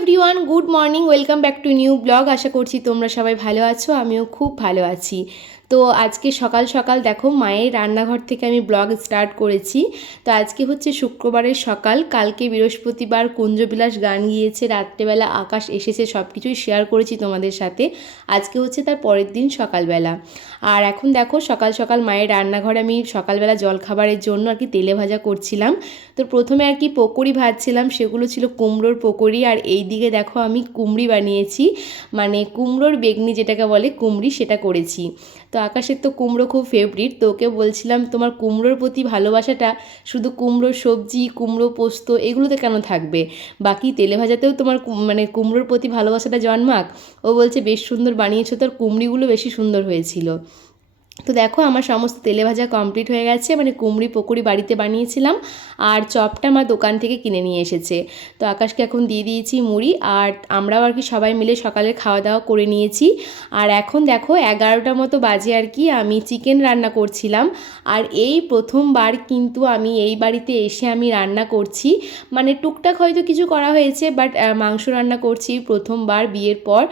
Everyone, good morning, welcome back to new blog. আশা করছি তোমরা সবাই ভালো আছো, আমিও খুব ভালো আছি। তো আজকে সকাল সকাল দেখো মায়ের রান্নাঘর থেকে আমি ব্লগ স্টার্ট করেছি। তো আজকে হচ্ছে শুক্রবারের সকাল, কালকে বৃহস্পতিবার কুঞ্জবিলাস গান গিয়েছে, রাত্রেবেলা আকাশ এসেছে, সব কিছুই শেয়ার করেছি তোমাদের সাথে। আজকে হচ্ছে তার পরের দিন সকালবেলা। আর এখন দেখো সকাল সকাল মায়ের রান্নাঘরে আমি সকালবেলা জলখাবারের জন্য আর কি তেলে ভাজা করছিলাম। তো প্রথমে আর কি পকোড়ি ভাজছিলাম, সেগুলো ছিল কুমড়োর পকোড়ি। আর এই দিকে দেখো আমি কুমড়ি বানিয়েছি, মানে কুমড়োর বেগনি যেটাকে বলে কুমড়ি, সেটা করেছি। তো আকাশের তো কুমড়ো খুব ফেভারিট, তো ওকে বলছিলাম তোমার কুমড়োর প্রতি ভালোবাসাটা শুধু কুমড়োর সবজি, কুমড়ো পোস্ত এগুলোতে কেন থাকবে, বাকি তেলে ভাজাতেও তোমার মানে কুমড়োর প্রতি ভালোবাসাটা জন্মাক। ও বলছে বেশ সুন্দর বানিয়েছো, তোর কুমড়িগুলো বেশি সুন্দর হয়েছিল। তো দেখো আমার সমস্ত তেলে ভাজা কমপ্লিট হয়ে গেছে, মানে কুমড়ি পকোড়ি বাড়িতে বানিয়েছিলাম, আর চপটা মা দোকান থেকে কিনে নিয়ে এসেছে। তো আকাশকে এখন দিয়ে দিয়েছি মুড়ি, আর আমরাও আর কি সবাই মিলে সকালে খাওয়া দাওয়া করে নিয়েছি। আর এখন দেখো 11টার মতো বাজে আর কি, আমি চিকেন রান্না করছিলাম। আর এই প্রথমবার কিন্তু আমি এই বাড়িতে এসে আমি রান্না করছি, মানে টুকটাক হয়তো কিছু করা হয়েছে, বাট মাংস রান্না করছি প্রথমবার বিয়ের পর।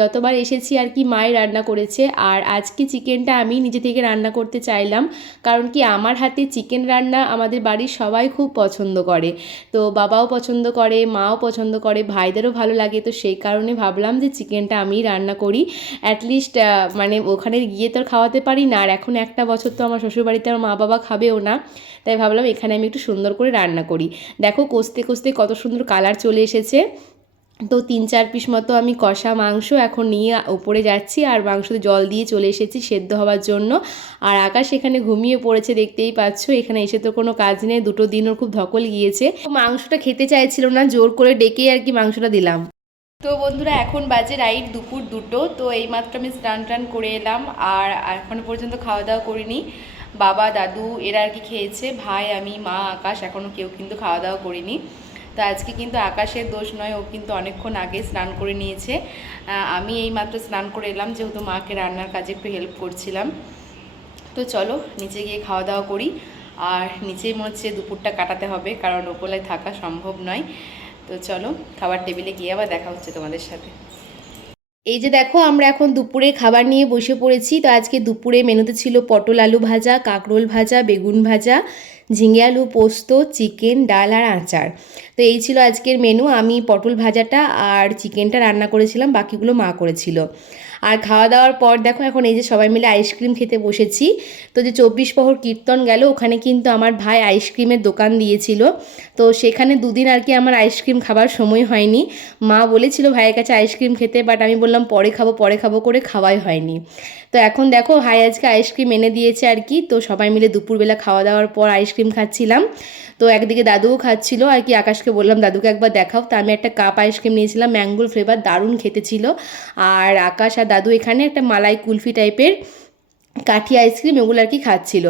যতবার এসেছি আর কি মাই রান্না করেছে, আর আজকে চিকেনটা আমি নিজে থেকে রান্না করতে চাইলাম, কারণ কি আমার হাতে চিকেন রান্না আমাদের বাড়ির সবাই খুব পছন্দ করে। তো বাবাও পছন্দ করে, মাও পছন্দ করে, ভাইদেরও ভালো লাগে। তো সেই কারণে ভাবলাম যে চিকেনটা আমিই রান্না করি, অ্যাটলিস্ট মানে ওখানে গিয়ে তো আর খাওয়াতে পারি না, আর এখন একটা বছর তো আমার শ্বশুরবাড়িতে আমার মা বাবা খাবেও না, তাই ভাবলাম এখানে আমি একটু সুন্দর করে রান্না করি। দেখো কষতে কষতে কত সুন্দর কালার চলে এসেছে। তো 3-4 পিস মতো আমি কষা মাংস এখন নিয়ে উপরে যাচ্ছি, আর মাংসতে জল দিয়ে চলে এসেছি সেদ্ধ হওয়ার জন্য। আর আকাশ এখানে ঘুমিয়ে পড়েছে, দেখতেই পাচ্ছ। এখানে এসে তো কোনো কাজ নেই, দুটো দিন ওর খুব ধকল গিয়েছে। মাংসটা খেতে চাইছিল না, জোর করে ডেকেই আর কি মাংসটা দিলাম। তো বন্ধুরা এখন বাজে রাইট দুপুর 2টো। তো এইমাত্র আমি স্নান টান করে এলাম, আর এখনও পর্যন্ত খাওয়া দাওয়া করিনি। বাবা দাদু এরা আর কি খেয়েছে, ভাই আমি মা আকাশ এখনও কেউ কিন্তু খাওয়া দাওয়া করিনি। তো আজকে কিন্তু আকাশের দোষ নয়, ও কিন্তু অনেকক্ষণ আগে স্নান করে নিয়েছে। আমি এই মাত্র স্নান করে এলাম, যেহেতু মাকে রান্নার কাজে একটু হেল্প করছিলাম। তো চলো নিচে গিয়ে খাওয়া দাওয়া করি। আর নিচেই মনে হচ্ছে দুপুরটা কাটাতে হবে, কারণ ওপরে থাকা সম্ভব নয়। তো চলো খাবার টেবিলে গিয়ে আবার দেখা হচ্ছে তোমাদের সাথে। এই যে দেখো আমরা এখন দুপুরে খাবার নিয়ে বসে পড়েছি। তো আজকে দুপুরে মেনুতে ছিল পটল আলু ভাজা, কাঁকরোল ভাজা, বেগুন ভাজা, ঝিঙে আলু পোস্ত, চিকেন, ডাল আর আচার। তো এই ছিল আজকের মেনু। আমি পটল ভাজাটা আর চিকেনটা রান্না করেছিলাম, বাকিগুলো মা করেছিল। আর খাওয়া দাওয়ার পর দেখো এখন এই যে সবাই মিলে আইসক্রিম খেতে বসেছি। তো যে 24 প্রহর কীর্তন গেল, ওখানে কিন্তু আমার ভাই আইসক্রিমের দোকান দিয়েছিল। তো সেখানে দুদিন আর কি আমার আইসক্রিম খাবার সময় হয়নি। মা বলেছিল ভাইয়ের কাছে আইসক্রিম খেতে, বাট আমি বললাম পরে খাবো করে খাওয়াই হয়নি। তো এখন দেখো ভাই আজকে আইসক্রিম এনে দিয়েছে আর কি। তো সবাই মিলে দুপুরবেলা খাওয়া দাওয়ার পর আইসক্রিম খাচ্ছিলাম। তো একদিকে দাদুও খাচ্ছিল আর কি, আকাশকে বললাম দাদুকে একবার দেখাও। তো আমি একটা কাপ আইসক্রিম নিয়েছিলাম ম্যাঙ্গো ফ্লেভার, দারুণ খেতে ছিল। আর আকাশ আর দাদু এখানে একটা মালাই কুলফি টাইপের কাঠি আইসক্রিম এগুলো আর কি খাচ্ছিল।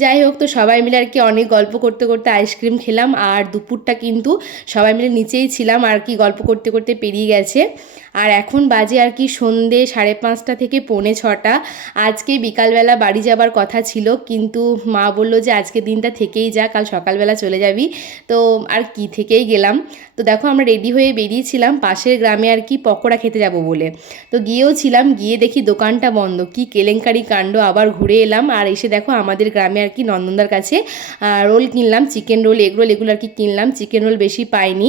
যাই হোক, তো সবাই মিলে আর কি অনেক গল্প করতে করতে আইসক্রিম খেলাম। আর দুপুরটা কিন্তু সবাই মিলে নিচেই ছিলাম আর কি, গল্প করতে করতে পেরিয়ে গেছে। আর এখন বাজে আর কি সন্ধে 5:30 থেকে 5:45। আজকে বিকালবেলা বাড়ি যাবার কথা ছিল, কিন্তু মা বললো যে আজকে দিনটা থেকেই যা, কাল সকালবেলা চলে যাবি। তো আর কি থেকেই গেলাম। তো দেখো আমরা রেডি হয়ে বেরিয়েছিলাম পাশের গ্রামে আর কি পকোড়া খেতে যাব বলে। তো গিয়েও ছিলাম, গিয়ে দেখি দোকানটা বন্ধ। কি কেলেঙ্কারি কাণ্ড, আবার ঘুরে এলাম। আর এসে দেখো আমাদের গ্রামে আর কি নন্দনদার কাছে রোল কিনলাম, চিকেন রোল, এগ রোল এগুলো আর কি কিনলাম। চিকেন রোল বেশি পাইনি,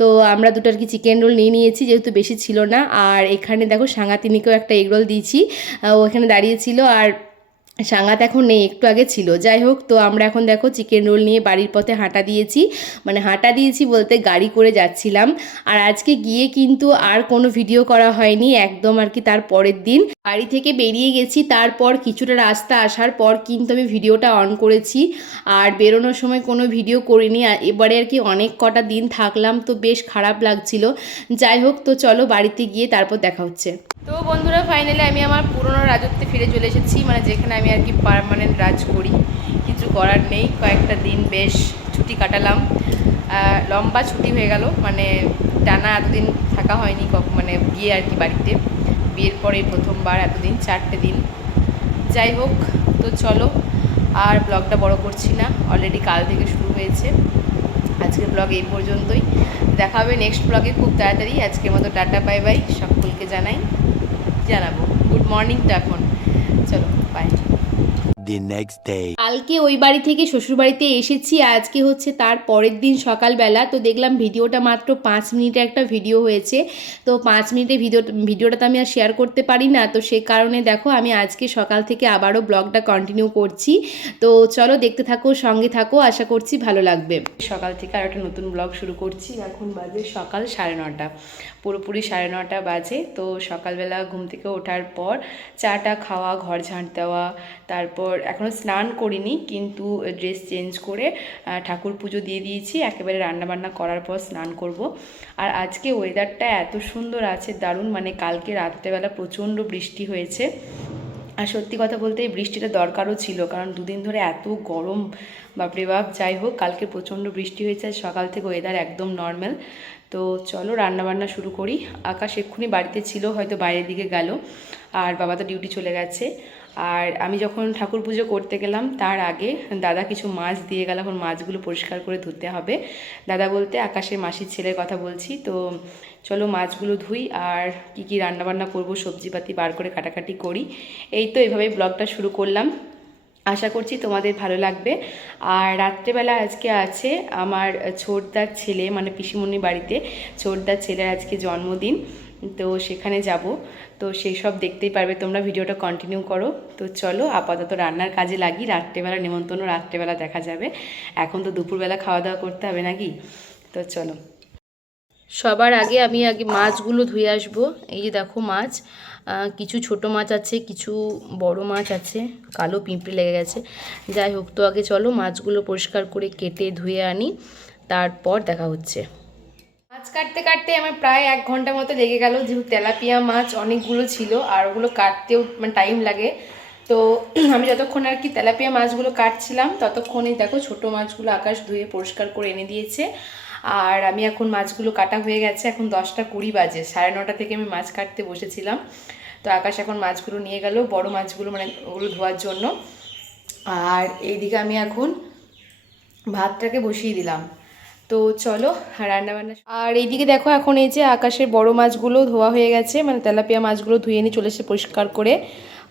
তো আমরা দুটো আর কি চিকেন রোল নিয়ে নিয়েছি, যেহেতু বেশি ছিল না। আর এখানে দেখো সাঙ্গাতিনিকেও একটা এগ রোল দিয়েছি, ও এখানে দাঁড়িয়েছিল। আর সাঙ্গাত এখন নেই, একটু আগে ছিল। যাই হোক, তো আমরা এখন দেখো চিকেন রোল নিয়ে বাড়ির পথে হাঁটা দিয়েছি, মানে হাঁটা দিয়েছি বলতে গাড়ি করে যাচ্ছিলাম। আর আজকে গিয়ে কিন্তু আর কোনো ভিডিও করা হয়নি, একদম আর কি তার পরের দিন বাড়ি থেকে বেরিয়ে গেছি। তারপর কিছুটা রাস্তা আসার পর কিন্তু আমি ভিডিওটা অন করেছি, আর বেরোনোর সময় কোনো ভিডিও করিনি। আর এবারে আর কি অনেক কটা দিন থাকলাম, তো বেশ খারাপ লাগছিল। যাই হোক, তো চলো বাড়িতে গিয়ে তারপর দেখা হচ্ছে। তো বন্ধুরা ফাইনালি আমি আমার পুরনো রাজত্বে ফিরে চলে এসেছি, মানে যেখানে আমি আর কি পার্মানেন্ট রাজ করি। কিছু করার নেই, কয়েকটা দিন বেশ ছুটি কাটালাম, লম্বা ছুটি হয়ে গেল, মানে টানা এতদিন থাকা হয়নি মানে গিয়ে আর কি বাড়িতে। বিয়ের পরে প্রথমবার এতদিন, 4টে দিন। যাই হোক, তো চলো আর ব্লগটা বড় করছি না, অলরেডি কাল থেকে শুরু হয়েছে। আজকের ব্লগ এই পর্যন্তই। দেখা হবে নেক্সট ব্লগে খুব তাড়াতাড়ি। আজকের মতো টাটা বাই বাই, সকলকে জানাবো গুড মর্নিং তো এখন। চলো বাই। কালকে ওই বাড়ি থেকে শ্বশুরবাড়িতে এসেছি, আজকে হচ্ছে তার পরের দিন সকালবেলা। তো দেখলাম ভিডিওটা মাত্র 5 মিনিটের একটা ভিডিও হয়েছে, তো 5 মিনিটের ভিডিওটা তো আমি আর শেয়ার করতে পারি না, তো সেই কারণে দেখো আমি আজকে সকাল থেকে আবারও ব্লগটা কন্টিনিউ করছি। তো চলো দেখতে থাকো, সঙ্গে থাকো, আশা করছি ভালো লাগবে। সকাল থেকে আর একটা নতুন ব্লগ শুরু করছি। এখন বাজে সকাল 9:30, পুরোপুরি 9:30 বাজে। তো সকালবেলা ঘুম থেকে ওঠার পর চাটা খাওয়া, ঘর ঝাঁট দেওয়া, তারপর এখনও স্নান করিনি কিন্তু ড্রেস চেঞ্জ করে ঠাকুর পুজো দিয়ে দিয়েছি। একেবারে রান্নাবান্না করার পর স্নান করব। আর আজকে ওয়েদারটা এত সুন্দর আছে, দারুণ। মানে কালকে রাত্রেবেলা প্রচণ্ড বৃষ্টি হয়েছে, আর সত্যি কথা বলতে এই বৃষ্টিটা দরকারও ছিল, কারণ দুদিন ধরে এত গরম, বাপরে বাপ। যাই হোক, কালকে প্রচণ্ড বৃষ্টি হয়েছে, সকাল থেকে ওয়েদার একদম নর্মাল। তো চলো রান্নাবান্না শুরু করি। আকাশ এক্ষুনি বাড়িতে ছিল, হয়তো বাইরের দিকে গেল, আর বাবা তো ডিউটি চলে গেছে। আর আমি যখন ঠাকুর পুজো করতে গেলাম তার আগে দাদা কিছু মাছ দিয়ে গেল, এখন মাছগুলো পরিষ্কার করে ধুতে হবে। দাদা বলতে আকাশের মাসির ছেলের কথা বলছি। তো চলো মাছগুলো ধুই, আর কি কি রান্নাবান্না করব সবজিপাতি বার করে কাটাকাটি করি। এই তো এইভাবেই ব্লগটা শুরু করলাম, আশা করছি তোমাদের ভালো লাগবে। আর রাত্রেবেলা আজকে আছে আমার ছোটদার ছেলে, মানে পিসিমণির বাড়িতে ছোটদার ছেলের আজকে জন্মদিন, তো সেখানে যাব। তো সেই সব দেখতেই পারবে তোমরা, ভিডিওটা কন্টিনিউ করো। তো চলো আপাতত রান্নার কাজে লাগি, রাত্রেবেলা নেমন্তন্ন রাত্রেবেলা দেখা যাবে, এখন তো দুপুরবেলা খাওয়া দাওয়া করতে হবে নাকি। তো চলো, সবার আগে আমি মাছগুলো ধুয়ে আসবো। এই যে দেখো মাছ, কিছু ছোট মাছ আছে, কিছু বড় মাছ আছে, কালো পিঁপড়ে লেগে গেছে। যাই হোক, তো আগে চলো মাছগুলো পরিষ্কার করে কেটে ধুয়ে আনি, তারপর দেখা হচ্ছে। মাছ কাটতে কাটতে আমার প্রায় 1 ঘন্টা মতো লেগে গেল, যেহেতু তেলাপিয়া মাছ অনেকগুলো ছিল, আর ওগুলো কাটতেও মানে টাইম লাগে। তো আমি যতক্ষণ আর কি তেলাপিয়া মাছগুলো কাটছিলাম, ততক্ষণেই দেখো ছোট মাছগুলো আকাশ ধুয়ে পরিষ্কার করে এনে দিয়েছে। আর আমি এখন মাছগুলো কাটা হয়ে গেছে, এখন 10:20 বাজে, 9:30 থেকে আমি মাছ কাটতে বসেছিলাম। তো আকাশ এখন মাছগুলো নিয়ে গেল, বড় মাছগুলো মানে ওগুলো ধোয়ার জন্য। আর এইদিকে আমি এখন ভাতটাকে বসিয়ে দিলাম। তো চলো রান্নাবান্না। আর এইদিকে দেখো এখন এই যে আকাশের বড় মাছগুলো ধোয়া হয়ে গেছে, মানে তেলাপিয়া মাছগুলো ধুয়ে নিয়ে চলে এসে পরিষ্কার করে।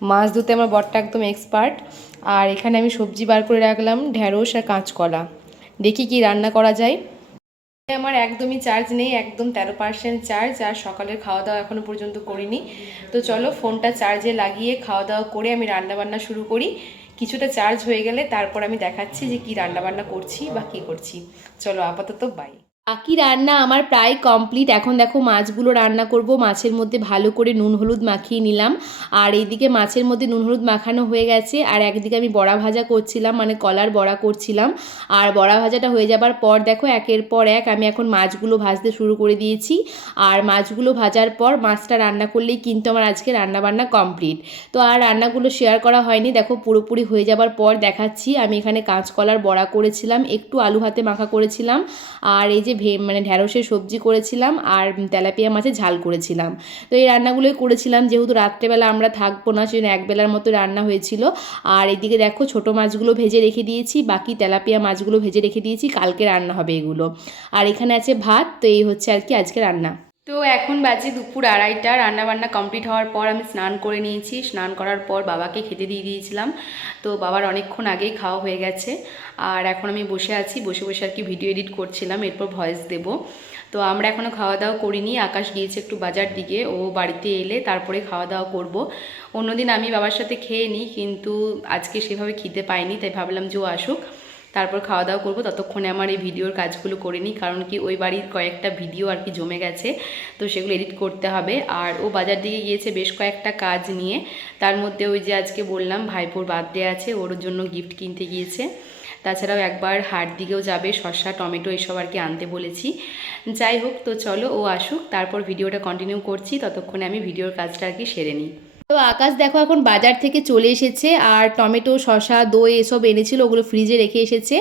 মাছ ধুতে আমার বরটা একদম এক্সপার্ট। আর এখানে আমি সবজি বার করে রাখলাম, ঢ্যাঁড়স আর কাঁচকলা। দেখি কি রান্না করা যায়। আমার একদমই চার্জ নেই, একদম 13% চার্জ, আর সকালের খাওয়া দাওয়া এখনও পর্যন্ত করিনি। তো চলো ফোনটা চার্জে লাগিয়ে খাওয়া দাওয়া করে আমি রান্নাবান্না শুরু করি। কিছুটা চার্জ হয়ে গেলে তারপর আমি দেখাচ্ছি যে কি রান্নাবান্না করছি বা কী করছি। চলো আপাতত বাই। বাকি রান্না আমার প্রায় কমপ্লিট। এখন দেখো মাছগুলো রান্না করব। মাছের মধ্যে ভালো করে নুন হলুদ মাখিয়ে নিলাম, আর এইদিকে মাছের মধ্যে নুন হলুদ মাখানো হয়ে গেছে। আর একদিকে আমি বড়া ভাজা করছিলাম, মানে কলার বড়া করছিলাম। আর বড়া ভাজাটা হয়ে যাবার পর দেখো একের পর এক আমি এখন মাছগুলো ভাজতে শুরু করে দিয়েছি। আর মাছগুলো ভাজার পর মাছটা রান্না করলেই কিন্তু আমার আজকে রান্নাবান্না কমপ্লিট। তো আর রান্নাগুলো শেয়ার করা হয়নি, দেখো পুরোপুরি হয়ে যাবার পর দেখাচ্ছি। আমি এখানে কাঁচকলার বড়া করেছিলাম, একটু আলু ভাতে মাখা করেছিলাম, আর এই যে মানে ঢ্যাঁড়সের সবজি করেছিলাম, আর তেলাপিয়া মাছের ঝাল করেছিলাম। তো এই রান্নাগুলোই করেছিলাম, যেহেতু রাত্রেবেলা আমরা থাকবো না, সেজন্য একবেলার মতো রান্না হয়েছিল। আর এদিকে দেখো ছোটো মাছগুলো ভেজে রেখে দিয়েছি, বাকি তেলাপিয়া মাছগুলো ভেজে রেখে দিয়েছি, কালকে রান্না হবে এগুলো। আর এখানে আছে ভাত। তো এই হচ্ছে আর কি আজকে রান্না। তো এখন বাজে দুপুর 2:30, রান্নাবান্না কমপ্লিট হওয়ার পর আমি স্নান করে নিয়েছি। স্নান করার পর বাবাকে খেতে দিয়ে দিয়েছিলাম। তো বাবার অনেকক্ষণ আগেই খাওয়া হয়ে গেছে। আর এখন আমি বসে আছি, বসে বসে আর কি ভিডিও এডিট করছিলাম, এরপর ভয়েস দেব। তো আমরা এখনও খাওয়া দাওয়া করিনি, আকাশ গিয়েছে একটু বাজার দিকে, ও বাড়িতে এলে তারপরে খাওয়া দাওয়া করব। অন্যদিন আমি বাবার সাথে খেয়ে নিই, কিন্তু আজকে সেভাবে খিদে পাইনি, তাই ভাবলাম যে ও আসুক তারপর খাওয়া দাওয়া করবো। ততক্ষণে আমার এই ভিডিওর কাজগুলো করে নিই, কারণ কি ওই বাড়ির কয়েকটা ভিডিও আর কি জমে গেছে, তো সেগুলো এডিট করতে হবে। আর ও বাজার দিকে গিয়েছে বেশ কয়েকটা কাজ নিয়ে, তার মধ্যে ওই যে আজকে বললাম ভাইপোর বার্থডে আছে, ওর জন্য গিফট কিনতে গিয়েছে। তাছাড়াও একবার হাট দিকেও যাবে, শসা টমেটো এসব আর কি আনতে বলেছি। যাই হোক, তো চলো ও আসুক তারপর ভিডিওটা কন্টিনিউ করছি, ততক্ষণে আমি ভিডিওর কাজটা আর কি সেরে নিই। তো আকাশ দেখো এখন বাজার থেকে চলে এসেছে আর টমেটো শসা দই এসব এনেছিল, ওগুলো ফ্রিজে রেখে এসেছে।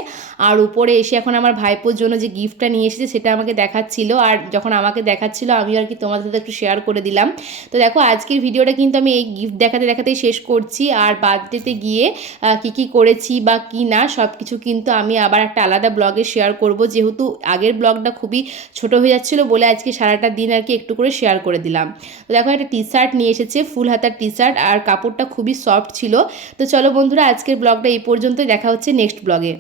আর উপরে এসে এখন আমার ভাইপোর জন্য যে গিফটটা নিয়ে এসেছে সেটা আমাকে দেখাচ্ছিল, আর যখন আমাকে দেখাচ্ছিল আমি আর কি তোমাদের সাথে একটু শেয়ার করে দিলাম। তো দেখো আজকের ভিডিওটা কিন্তু আমি এই গিফট দেখাতে দেখাতেই শেষ করছি, আর বার্থডেতে গিয়ে কি কি করেছি বা কি না সব কিছু কিন্তু আমি আবার একটা আলাদা ব্লগে শেয়ার করব, যেহেতু আগের ব্লগটা খুবই ছোট হয়ে যাচ্ছিলো বলে আজকে সারাটা দিন আর কি একটু করে শেয়ার করে দিলাম। তো দেখো একটা টি শার্ট নিয়ে এসেছে, ফুল হাতার টি শার্ট, আর কাপড়টা খুবই সফট ছিল। তো চলো বন্ধুরা, আজকের ব্লগটা এই পর্যন্তই, দেখা হচ্ছে নেক্সট ব্লগে।